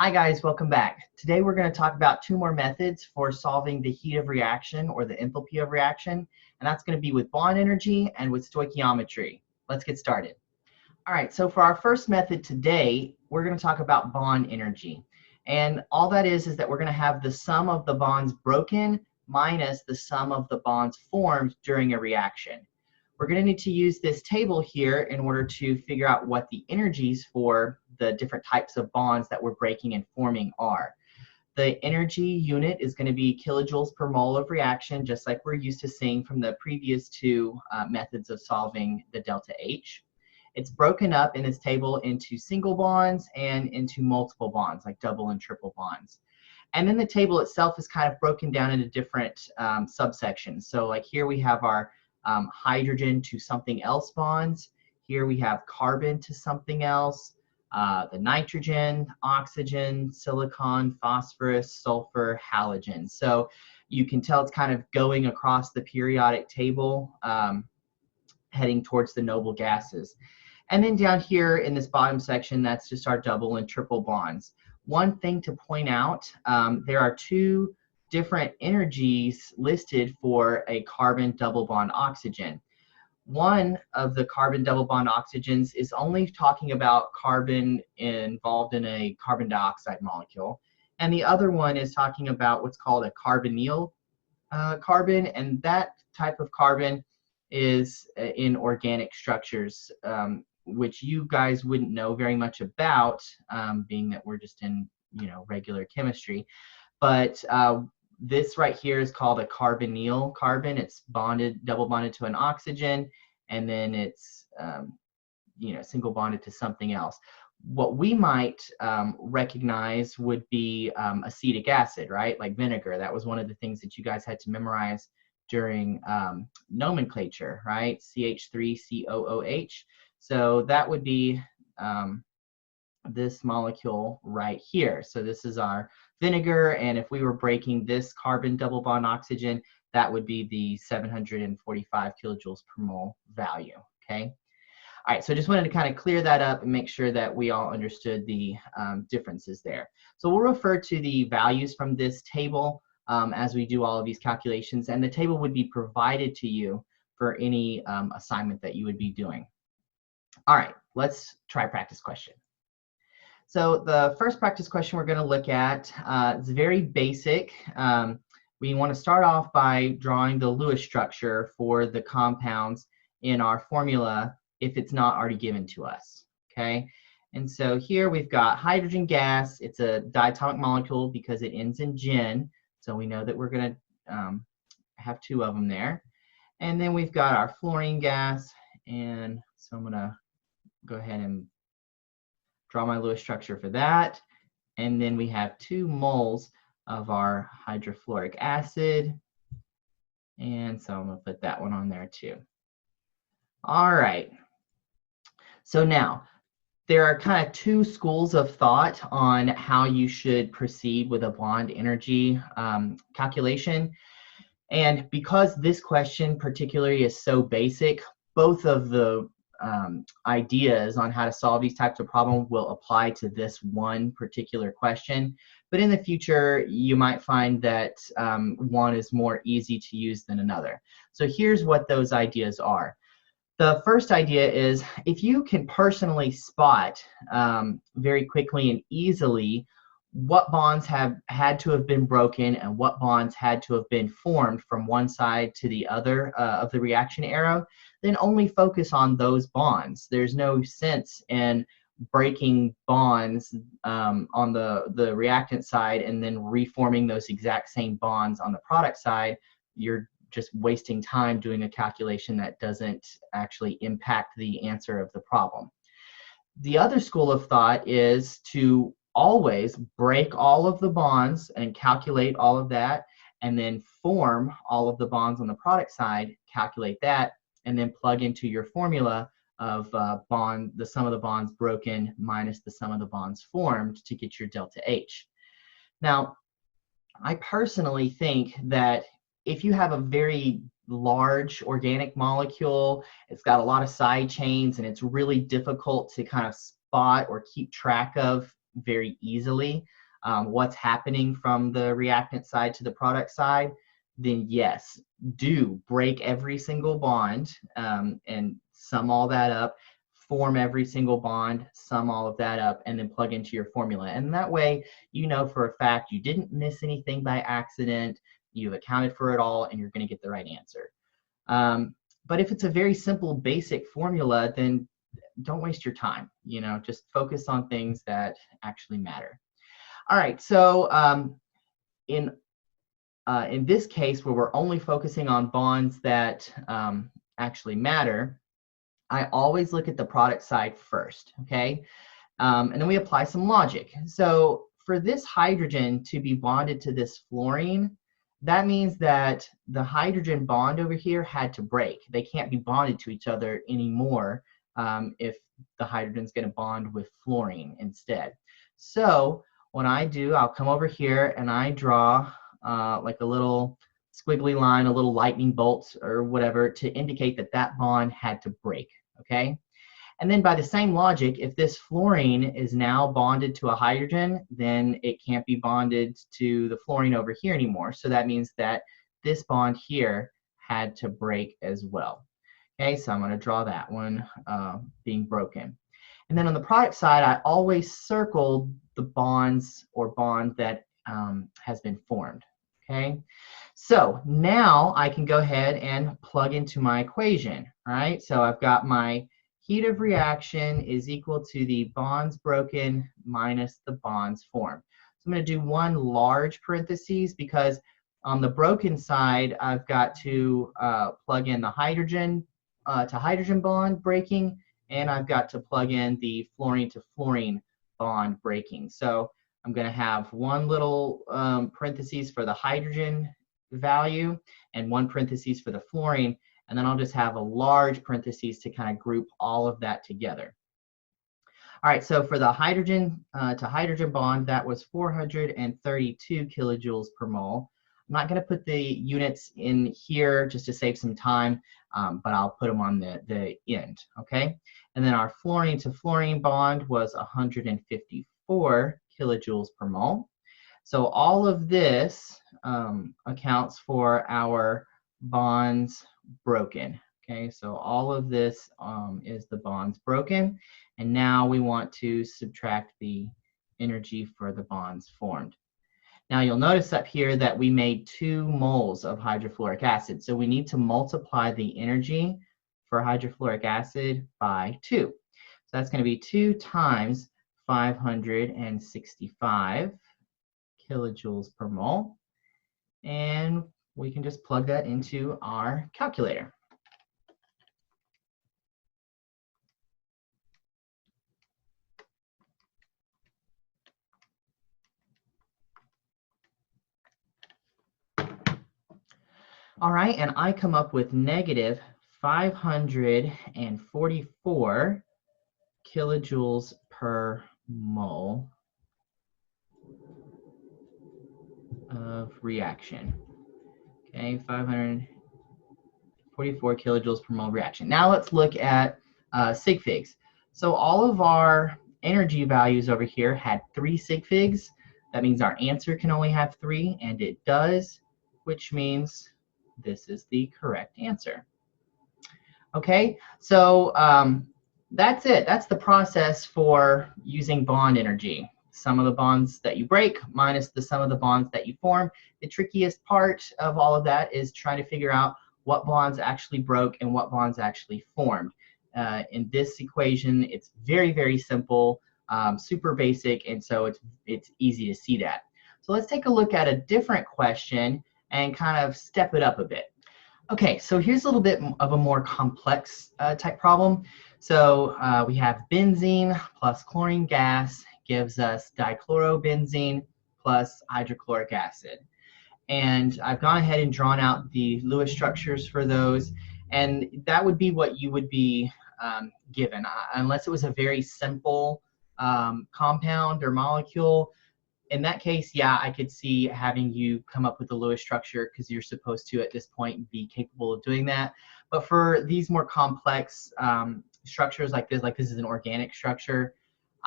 Hi guys, welcome back. Today we're going to talk about two more methods for solving the heat of reaction or the enthalpy of reaction, and that's going to be with bond energy and with stoichiometry. Let's get started. All right, so for our first method today, we're going to talk about bond energy. And all that is that we're going to have the sum of the bonds broken minus the sum of the bonds formed during a reaction. We're going to need to use this table here in order to figure out what the energies for the different types of bonds that we're breaking and forming are. The energy unit is going to be kilojoules per mole of reaction, just like we're used to seeing from the previous two methods of solving the delta H. It's broken up in this table into single bonds and into multiple bonds, like double and triple bonds. And then the table itself is kind of broken down into different subsections. So like here we have our hydrogen to something else bonds. Here we have carbon to something else, the nitrogen, oxygen, silicon, phosphorus, sulfur, halogen. So you can tell it's kind of going across the periodic table, heading towards the noble gases. And then down here in this bottom section, that's just our double and triple bonds. One thing to point out, there are two different energies listed for a carbon double bond oxygen. One of the carbon double bond oxygens is only talking about carbon involved in a carbon dioxide molecule. And the other one is talking about what's called a carbonyl carbon, and that type of carbon is in organic structures, which you guys wouldn't know very much about, being that we're just in regular chemistry. But this right here is called a carbonyl carbon. It's double bonded to an oxygen, and then it's single bonded to something else. What we might recognize would be acetic acid, right? Like vinegar. That was one of the things that you guys had to memorize during nomenclature, right? CH3COOH. So that would be this molecule right here. So this is our vinegar, and if we were breaking this carbon double bond oxygen, that would be the 745 kilojoules per mole value, okay? All right, so just wanted to kind of clear that up and make sure that we all understood the differences there. So we'll refer to the values from this table as we do all of these calculations, and the table would be provided to you for any assignment that you would be doing. All right, let's try a practice question. So the first practice question we're going to look at is very basic. We want to start off by drawing the Lewis structure for the compounds in our formula if it's not already given to us, okay? And so here we've got hydrogen gas. It's a diatomic molecule because it ends in gen, so we know that we're going to have two of them there. And then we've got our fluorine gas, and so I'm going to go ahead and draw my Lewis structure for that. And then we have 2 moles of our hydrofluoric acid. And so I'm going to put that one on there too. All right. So now, there are kind of 2 schools of thought on how you should proceed with a bond energy calculation. And because this question particularly is so basic, both of the ideas on how to solve these types of problems will apply to this one particular question. But in the future, you might find that one is more easy to use than another. So here's what those ideas are. The first idea is if you can personally spot very quickly and easily what bonds have had to have been broken and what bonds had to have been formed from one side to the other of the reaction arrow, then only focus on those bonds. There's no sense in breaking bonds on the reactant side and then reforming those exact same bonds on the product side. You're just wasting time doing a calculation that doesn't actually impact the answer of the problem. The other school of thought is to always break all of the bonds and calculate all of that, and then form all of the bonds on the product side, calculate that, and then plug into your formula of the sum of the bonds broken minus the sum of the bonds formed to get your delta H. Now, I personally think that if you have a very large organic molecule, it's got a lot of side chains, and it's really difficult to kind of spot or keep track of very easily what's happening from the reactant side to the product side, then yes, do break every single bond and sum all that up, form every single bond, sum all of that up, and then plug into your formula. And that way, you know for a fact you didn't miss anything by accident, you've accounted for it all, and you're going to get the right answer. But if it's a very simple, basic formula, then don't waste your time. You know, just focus on things that actually matter. All right, so in this case, where we're only focusing on bonds that actually matter, I always look at the product side first, okay? And then we apply some logic. So for this hydrogen to be bonded to this fluorine, that means that the hydrogen bond over here had to break. They can't be bonded to each other anymore if the hydrogen's going to bond with fluorine instead. So what I do, I'll come over here and I draw like a little squiggly line, a little lightning bolt or whatever to indicate that that bond had to break, okay? And then by the same logic, if this fluorine is now bonded to a hydrogen, then it can't be bonded to the fluorine over here anymore. So that means that this bond here had to break as well. Okay, so I'm going to draw that one being broken. And then on the product side, I always circle the bonds or bond that has been formed. Okay, so now I can go ahead and plug into my equation. All right, so I've got my heat of reaction is equal to the bonds broken minus the bonds formed. So I'm going to do one large parentheses because on the broken side, I've got to plug in the hydrogen to hydrogen bond breaking, and I've got to plug in the fluorine to fluorine bond breaking. So I'm going to have one little parentheses for the hydrogen value and one parentheses for the fluorine, and then I'll just have a large parentheses to kind of group all of that together. All right, so for the hydrogen to hydrogen bond, that was 432 kilojoules per mole. I'm not going to put the units in here just to save some time, but I'll put them on the end, okay? And then our fluorine to fluorine bond was 154 kilojoules per mole. So all of this accounts for our bonds broken. Okay, so all of this is the bonds broken. And now we want to subtract the energy for the bonds formed. Now you'll notice up here that we made 2 moles of hydrofluoric acid. So we need to multiply the energy for hydrofluoric acid by 2. So that's going to be 2 times 565 kilojoules per mole. And we can just plug that into our calculator. All right, and I come up with negative 544 kilojoules per mole of reaction. Okay, 544 kilojoules per mole reaction. Now let's look at sig figs. So all of our energy values over here had 3 sig figs. That means our answer can only have 3, and it does, which means this is the correct answer. Okay, so that's it. That's the process for using bond energy. Sum of the bonds that you break minus the sum of the bonds that you form. The trickiest part of all of that is trying to figure out what bonds actually broke and what bonds actually formed. In this equation, it's very, very simple, super basic, and so it's easy to see that. So let's take a look at a different question and kind of step it up a bit. Okay, so here's a little bit of a more complex type problem. So we have benzene plus chlorine gas gives us dichlorobenzene plus hydrochloric acid. And I've gone ahead and drawn out the Lewis structures for those. And that would be what you would be given, unless it was a very simple compound or molecule. In that case, yeah, I could see having you come up with the Lewis structure because you're supposed to, at this point, be capable of doing that. But for these more complex structures like this is an organic structure,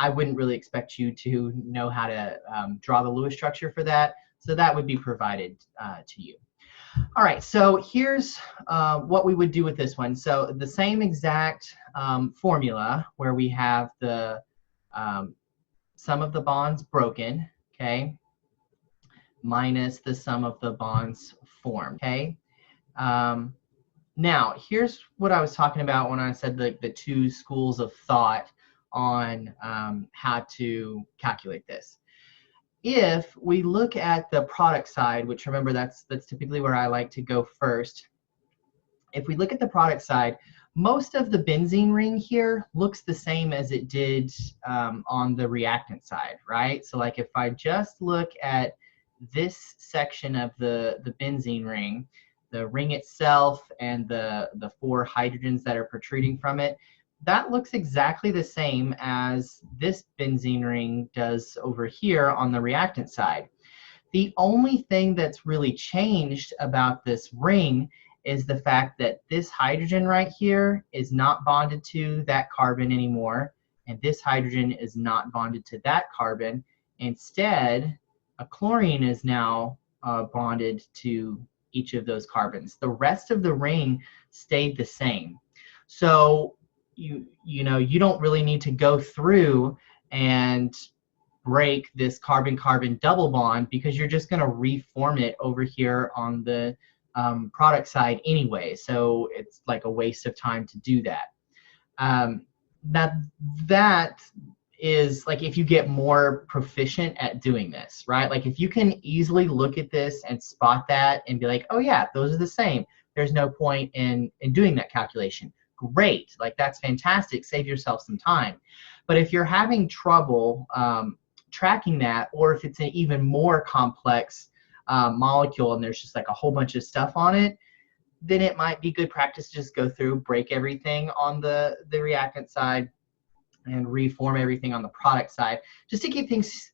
I wouldn't really expect you to know how to draw the Lewis structure for that. So that would be provided to you. All right, so here's what we would do with this one. So the same exact formula where we have the sum of the bonds broken, okay, minus the sum of the bonds formed, okay? Now, here's what I was talking about when I said the two schools of thought on how to calculate this. If we look at the product side, which remember that's typically where I like to go first. If we look at the product side, most of the benzene ring here looks the same as it did on the reactant side, right? So like if I just look at this section of the benzene ring, the ring itself and the 4 hydrogens that are protruding from it, that looks exactly the same as this benzene ring does over here on the reactant side. The only thing that's really changed about this ring is the fact that this hydrogen right here is not bonded to that carbon anymore, and this hydrogen is not bonded to that carbon. Instead, a chlorine is now bonded to each of those carbons. The rest of the ring stayed the same. So you know, you don't really need to go through and break this carbon-carbon double bond because you're just going to reform it over here on the product side anyway. So it's like a waste of time to do that. That is like if you get more proficient at doing this, right? Like if you can easily look at this and spot that and be like, oh yeah, those are the same. There's no point in doing that calculation. Great, like that's fantastic. Save yourself some time. But if you're having trouble tracking that, or if it's an even more complex molecule and there's just like a whole bunch of stuff on it, then it might be good practice to just go through, break everything on the reactant side and reform everything on the product side, just to keep things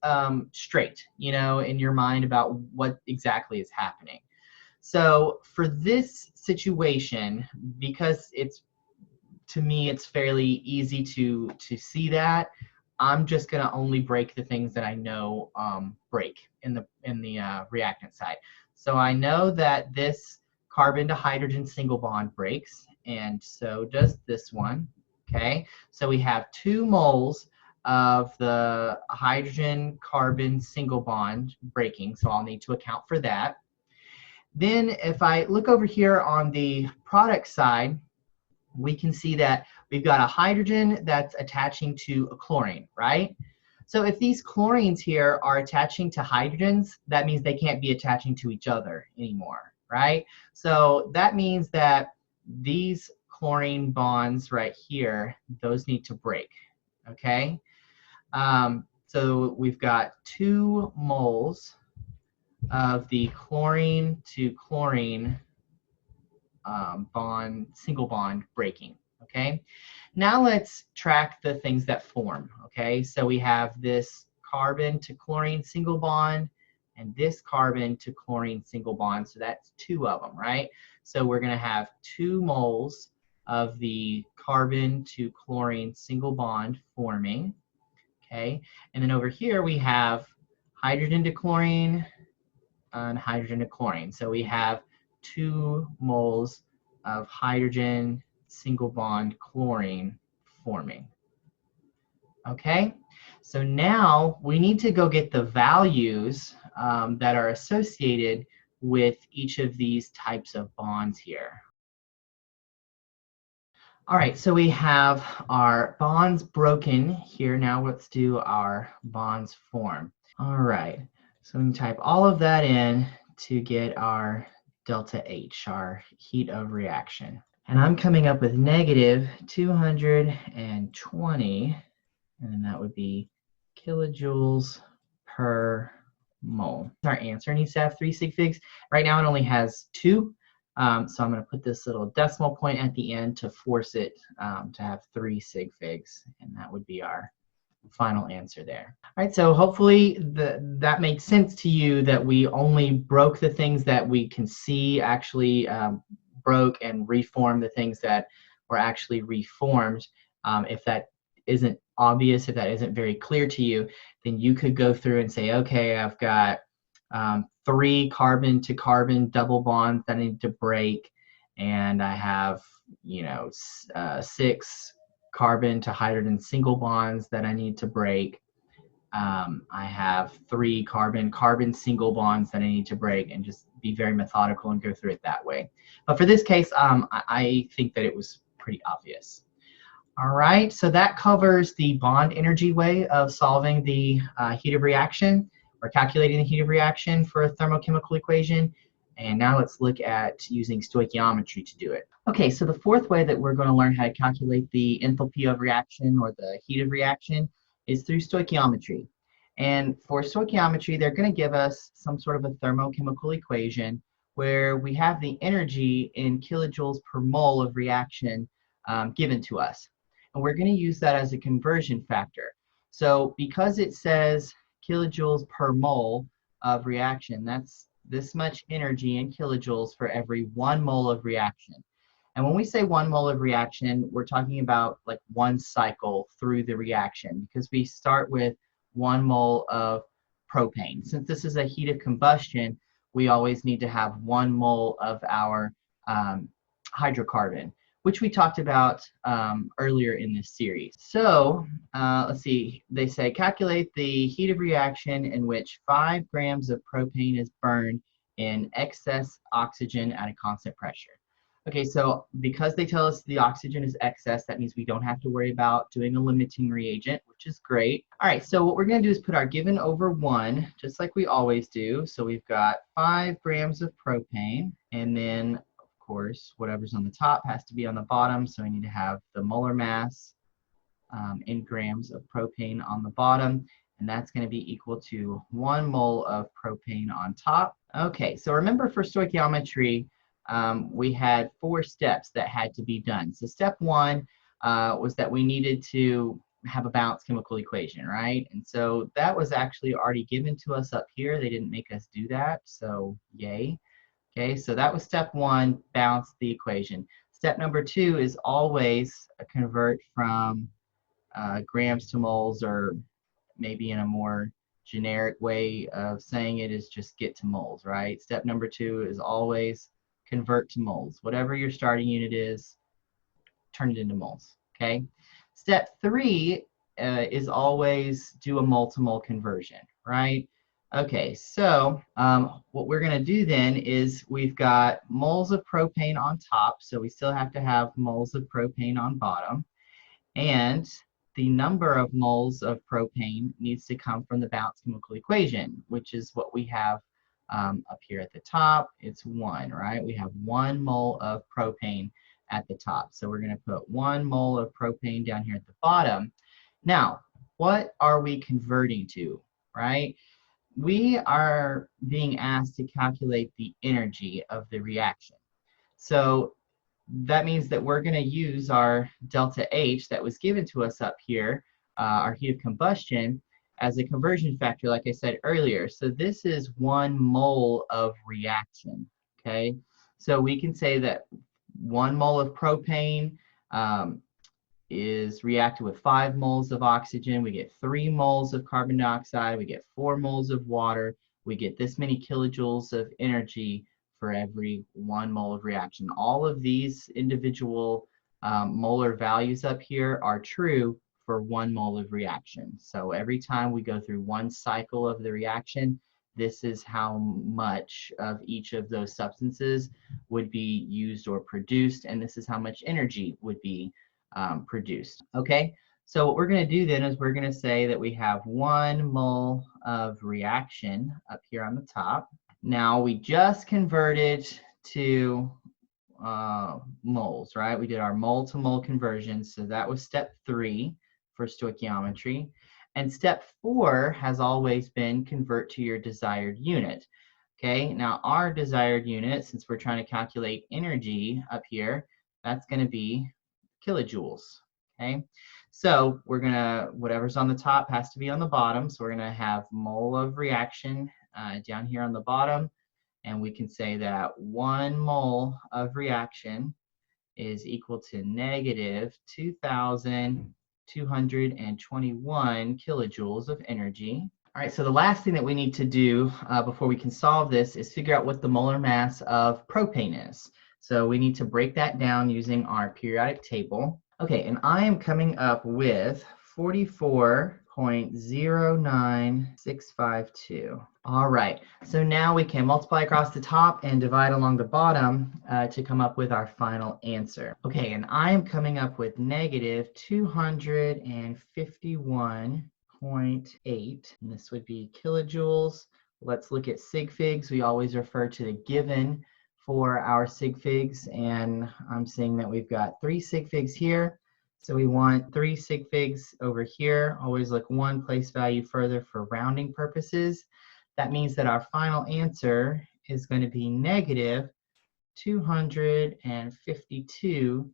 straight, you know, in your mind about what exactly is happening. So for this situation, because it's, to me, it's fairly easy to see that, I'm just going to only break the things that I know break in the reactant side. So I know that this carbon to hydrogen single bond breaks, and so does this one. Okay, so we have 2 moles of the hydrogen carbon single bond breaking, so I'll need to account for that. Then if I look over here on the product side, we can see that we've got a hydrogen that's attaching to a chlorine, right? So if these chlorines here are attaching to hydrogens, that means they can't be attaching to each other anymore, right? So that means that these chlorine bonds right here, those need to break, okay? So we've got 2 moles of the chlorine to chlorine single bond breaking, okay? Now let's track the things that form, okay? So we have this carbon to chlorine single bond and this carbon to chlorine single bond, so that's 2 of them, right? So we're gonna have 2 moles of the carbon to chlorine single bond forming, okay? And then over here we have hydrogen to chlorine and hydrogen to chlorine. So we have 2 moles of hydrogen single bond chlorine forming. Okay, so now we need to go get the values that are associated with each of these types of bonds here. All right, so we have our bonds broken here. Now let's do our bonds formed. All right, so we can type all of that in to get our delta H, our heat of reaction. And I'm coming up with negative 220, and then that would be kilojoules per mole. Our answer needs to have 3 sig figs. Right now it only has 2, so I'm going to put this little decimal point at the end to force it to have 3 sig figs, and that would be our final answer there. All right, so hopefully that made sense to you, that we only broke the things that we can see actually broke, and reformed the things that were actually reformed. If that isn't obvious, if that isn't very clear to you, then you could go through and say, okay, I've got 3 carbon to carbon double bonds that I need to break, and I have, 6 carbon to hydrogen single bonds that I need to break. I have 3 carbon single bonds that I need to break, and just be very methodical and go through it that way. But for this case, I think that it was pretty obvious. All right, so that covers the bond energy way of solving the heat of reaction, or calculating the heat of reaction for a thermochemical equation. And now let's look at using stoichiometry to do it. Okay, so the fourth way that we're going to learn how to calculate the enthalpy of reaction, or the heat of reaction, is through stoichiometry. And for stoichiometry, they're going to give us some sort of a thermochemical equation where we have the energy in kilojoules per mole of reaction given to us. And we're going to use that as a conversion factor. So because it says kilojoules per mole of reaction, that's this much energy in kilojoules for every 1 mole of reaction. And when we say 1 mole of reaction, we're talking about like 1 cycle through the reaction, because we start with 1 mole of propane. Since this is a heat of combustion, we always need to have 1 mole of our hydrocarbon, which we talked about earlier in this series. So let's see, they say calculate the heat of reaction in which 5 grams of propane is burned in excess oxygen at a constant pressure. Okay, so because they tell us the oxygen is excess, that means we don't have to worry about doing a limiting reagent, which is great. All right, so what we're going to do is put our given over 1, just like we always do. So we've got 5 grams of propane, and then, of course, whatever's on the top has to be on the bottom, so we need to have the molar mass in grams of propane on the bottom, and that's going to be equal to 1 mole of propane on top. Okay, so remember for stoichiometry, we had 4 steps that had to be done. So step 1 was that we needed to have a balanced chemical equation, right? And so that was actually already given to us up here. They didn't make us do that, so yay. Okay, so that was step 1, balance the equation. Step number 2 is always convert from grams to moles, or maybe in a more generic way of saying it is just get to moles, right? Step number 2 is always convert to moles. Whatever your starting unit is, turn it into moles, okay? Step 3 is always do a mole to mole conversion, right? Okay, so what we're going to do then is we've got moles of propane on top, so we still have to have moles of propane on bottom. And the number of moles of propane needs to come from the balanced chemical equation, which is what we have up here at the top. It's 1, right? We have 1 mole of propane at the top. So we're going to put 1 mole of propane down here at the bottom. Now, what are we converting to, right? We are being asked to calculate the energy of the reaction. So that means that we're going to use our delta H that was given to us up here, our heat of combustion, as a conversion factor, like I said earlier. So this is 1 mole of reaction, okay? So we can say that 1 mole of propane is reacted with 5 moles of oxygen. We get 3 moles of carbon dioxide. We get 4 moles of water. We get this many kilojoules of energy for every 1 mole of reaction. All of these individual molar values up here are true for 1 mole of reaction. So every time we go through 1 cycle of the reaction, this is how much of each of those substances would be used or produced, and this is how much energy would be produced. Okay, so what we're going to do then is we're going to say that we have 1 mole of reaction up here on the top. Now we just converted to moles, right? We did our mole to mole conversion, so that was step 3 for stoichiometry. And step 4 has always been convert to your desired unit. Okay, now our desired unit, since we're trying to calculate energy up here, that's going to be kilojoules. Okay, so we're going to, whatever's on the top has to be on the bottom. So we're going to have mole of reaction down here on the bottom. And we can say that 1 mole of reaction is equal to negative 2,000 221 kilojoules of energy. All right, so the last thing that we need to do before we can solve this is figure out what the molar mass of propane is. So we need to break that down using our periodic table. Okay, and I am coming up with 44.09652. All right, so now we can multiply across the top and divide along the bottom to come up with our final answer. Okay, and I am coming up with negative 251.8, and this would be kilojoules. Let's look at sig figs. We always refer to the given for our sig figs, and I'm saying that we've got 3 sig figs here. So we want 3 sig figs over here. Always look one place value further for rounding purposes. That means that our final answer is going to be negative 252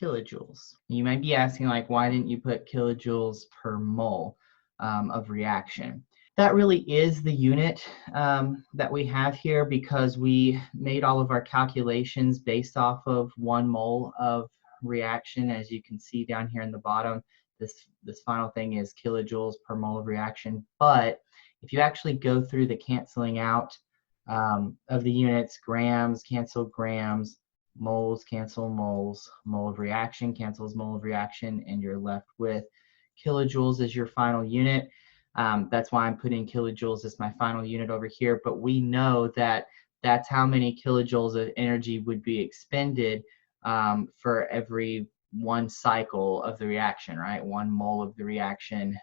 kilojoules. You might be asking, like, why didn't you put kilojoules per mole of reaction? That really is the unit that we have here because we made all of our calculations based off of 1 mole of reaction. As you can see down here in the bottom, this final thing is kilojoules per mole of reaction. But if you actually go through the canceling out of the units, grams cancel grams, moles cancel moles, mole of reaction cancels mole of reaction, and you're left with kilojoules as your final unit. That's why I'm putting kilojoules as my final unit over here, but we know that that's how many kilojoules of energy would be expended for every 1 cycle of the reaction, right? 1 mole of the reaction,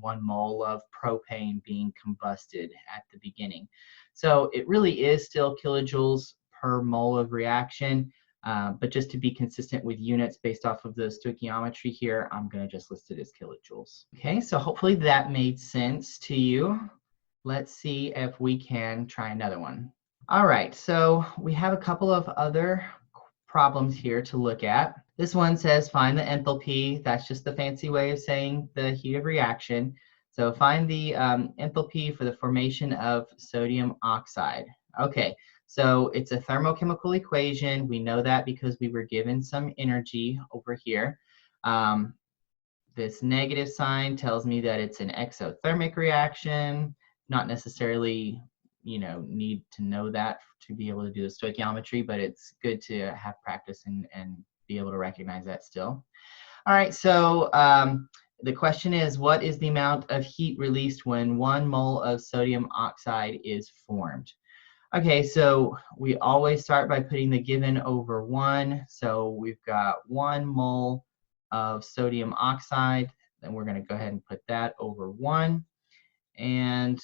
1 mole of propane being combusted at the beginning. So it really is still kilojoules per mole of reaction, but just to be consistent with units based off of the stoichiometry here, I'm going to just list it as kilojoules. Okay, so hopefully that made sense to you. Let's see if we can try another one. All right, so we have a couple of other problems here to look at. This one says find the enthalpy. That's just the fancy way of saying the heat of reaction. So find the enthalpy for the formation of sodium oxide. Okay, so it's a thermochemical equation. We know that because we were given some energy over here. This negative sign tells me that it's an exothermic reaction. Not necessarily, need to know that to be able to do the stoichiometry, but it's good to have practice and be able to recognize that still. All right, so the question is, what is the amount of heat released when 1 mole of sodium oxide is formed? Okay, so we always start by putting the given over 1. So we've got 1 mole of sodium oxide. Then we're going to go ahead and put that over 1. And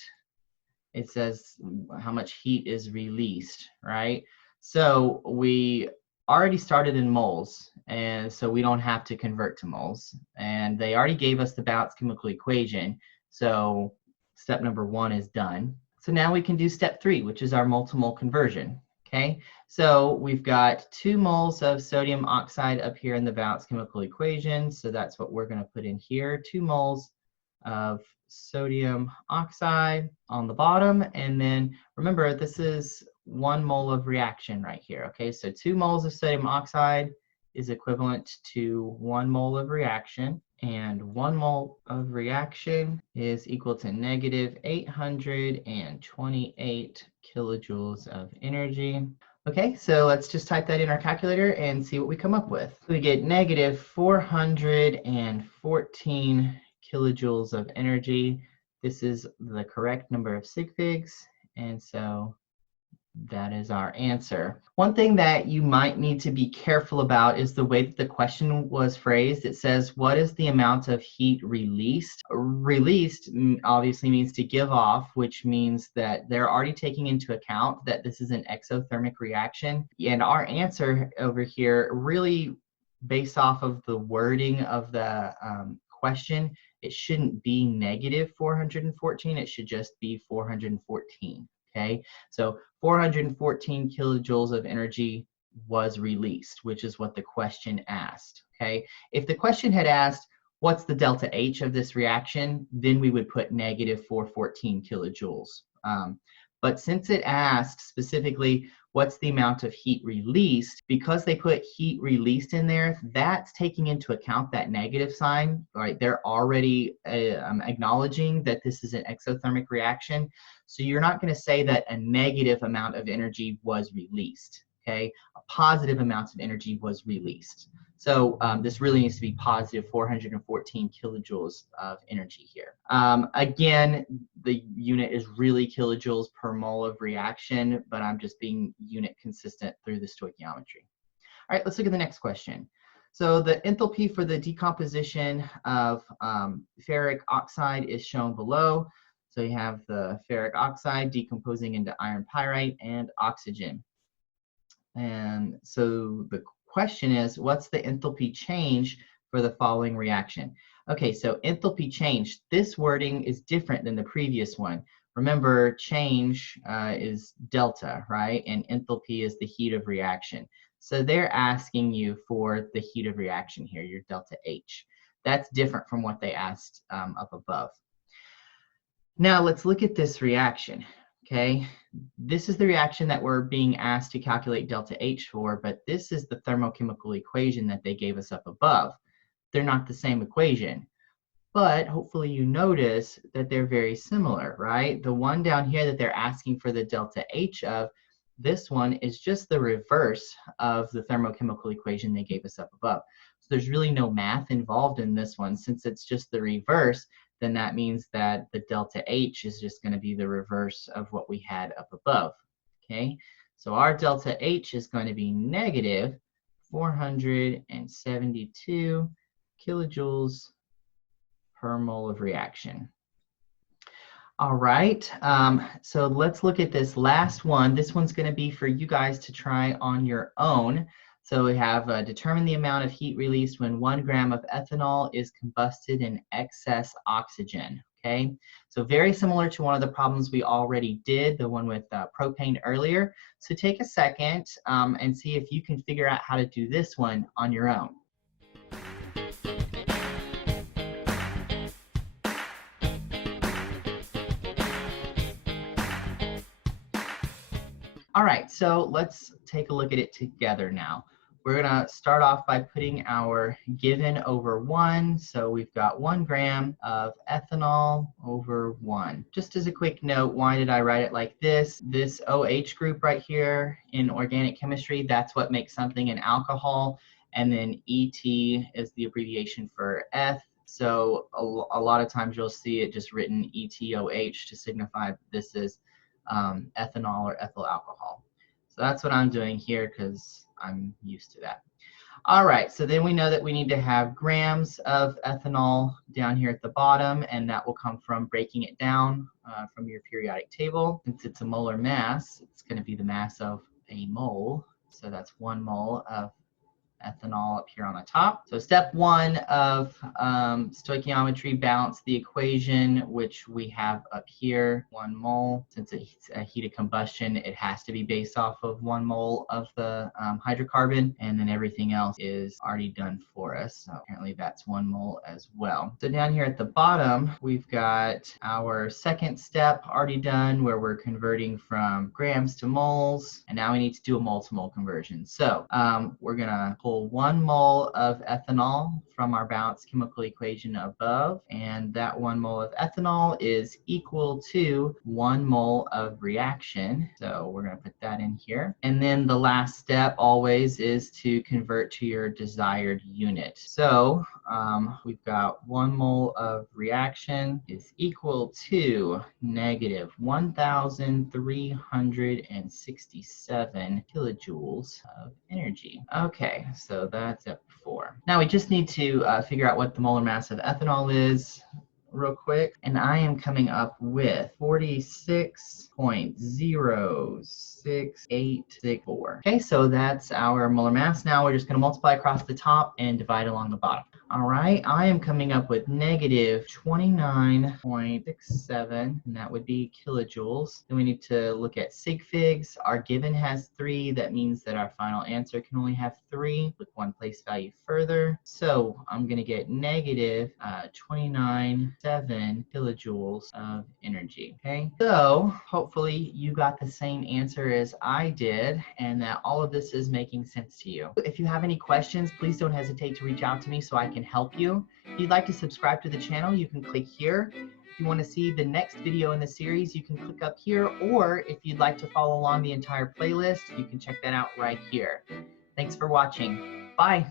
it says how much heat is released, right? So we already started in moles, and so we don't have to convert to moles. And they already gave us the balanced chemical equation. So step number 1 is done. So now we can do step 3, which is our multimole conversion. Okay, so we've got 2 moles of sodium oxide up here in the balanced chemical equation. So that's what we're going to put in here, 2 moles of sodium oxide on the bottom. And then remember, this is 1 mole of reaction right here. Okay, so 2 moles of sodium oxide is equivalent to 1 mole of reaction. And 1 mole of reaction is equal to negative 828 kilojoules of energy. Okay, so let's just type that in our calculator and see what we come up with. We get negative 414 kilojoules of energy. This is the correct number of sig figs, and so that is our answer. One thing that you might need to be careful about is the way that the question was phrased. It says, what is the amount of heat released? Released obviously means to give off, which means that they're already taking into account that this is an exothermic reaction. And our answer over here, really based off of the wording of the question, it shouldn't be negative 414. It should just be 414. Okay, so 414 kilojoules of energy was released, which is what the question asked. Okay, if the question had asked, what's the delta H of this reaction, then we would put negative 414 kilojoules. But since it asked specifically, what's the amount of heat released. Because they put heat released in there, that's taking into account that negative sign, right? They're already acknowledging that this is an exothermic reaction. So you're not going to say that a negative amount of energy was released, okay? A positive amount of energy was released. So this really needs to be positive 414 kilojoules of energy here. Again, the unit is really kilojoules per mole of reaction, but I'm just being unit consistent through the stoichiometry. All right, let's look at the next question. So the enthalpy for the decomposition of ferric oxide is shown below. So you have the ferric oxide decomposing into iron pyrite and oxygen. And so the question is, what's the enthalpy change for the following reaction? Okay, so enthalpy change, this wording is different than the previous one. Remember, change is delta, right? And enthalpy is the heat of reaction. So they're asking you for the heat of reaction here, your delta H. That's different from what they asked up above. Now let's look at this reaction, okay? This is the reaction that we're being asked to calculate delta H for, but this is the thermochemical equation that they gave us up above. They're not the same equation, but hopefully you notice that they're very similar, right? The one down here that they're asking for the delta H of, this one is just the reverse of the thermochemical equation they gave us up above. So there's really no math involved in this one. Since it's just the reverse, then that means that the delta H is just going to be the reverse of what we had up above, okay? So our delta H is going to be negative 472 kilojoules per mole of reaction. All right, so let's look at this last one. This one's going to be for you guys to try on your own. So we have determine the amount of heat released when 1 gram of ethanol is combusted in excess oxygen. Okay, so very similar to one of the problems we already did, the one with propane earlier. So take a second and see if you can figure out how to do this one on your own. All right, so let's take a look at it together now. We're going to start off by putting our given over 1. So we've got 1 gram of ethanol over 1. Just as a quick note, why did I write it like this? This OH group right here in organic chemistry, that's what makes something an alcohol. And then ET is the abbreviation for eth. So a lot of times you'll see it just written ETOH to signify this is ethanol or ethyl alcohol. So that's what I'm doing here because I'm used to that. All right, so then we know that we need to have grams of ethanol down here at the bottom, and that will come from breaking it down from your periodic table. Since it's a molar mass, it's going to be the mass of a mole. So that's 1 mole of ethanol up here on the top. So step 1 of stoichiometry, balance the equation, which we have up here, 1 mole. Since it's a heat of combustion, it has to be based off of 1 mole of the hydrocarbon, and then everything else is already done for us. So apparently that's 1 mole as well. So down here at the bottom, we've got our second step already done, where we're converting from grams to moles, and now we need to do a mole-to-mole conversion. So we're gonna pull 1 mole of ethanol from our balanced chemical equation above, and that 1 mole of ethanol is equal to 1 mole of reaction. So we're going to put that in here. And then the last step always is to convert to your desired unit. So we've got 1 mole of reaction is equal to negative 1,367 kilojoules of energy. Okay, so that's at 4. Now we just need to figure out what the molar mass of ethanol is real quick, and I am coming up with 46.06864. Okay, so that's our molar mass. Now we're just going to multiply across the top and divide along the bottom. All right, I am coming up with negative 29.67, and that would be kilojoules. Then we need to look at sig figs. Our given has 3. That means that our final answer can only have 3 with one place value further. So I'm going to get negative 29.7 kilojoules of energy. Okay, so hopefully you got the same answer as I did, and that all of this is making sense to you. If you have any questions, please don't hesitate to reach out to me so I can help you. If you'd like to subscribe to the channel, you can click here. If you want to see the next video in the series, you can click up here, or if you'd like to follow along the entire playlist, you can check that out right here. Thanks for watching. Bye.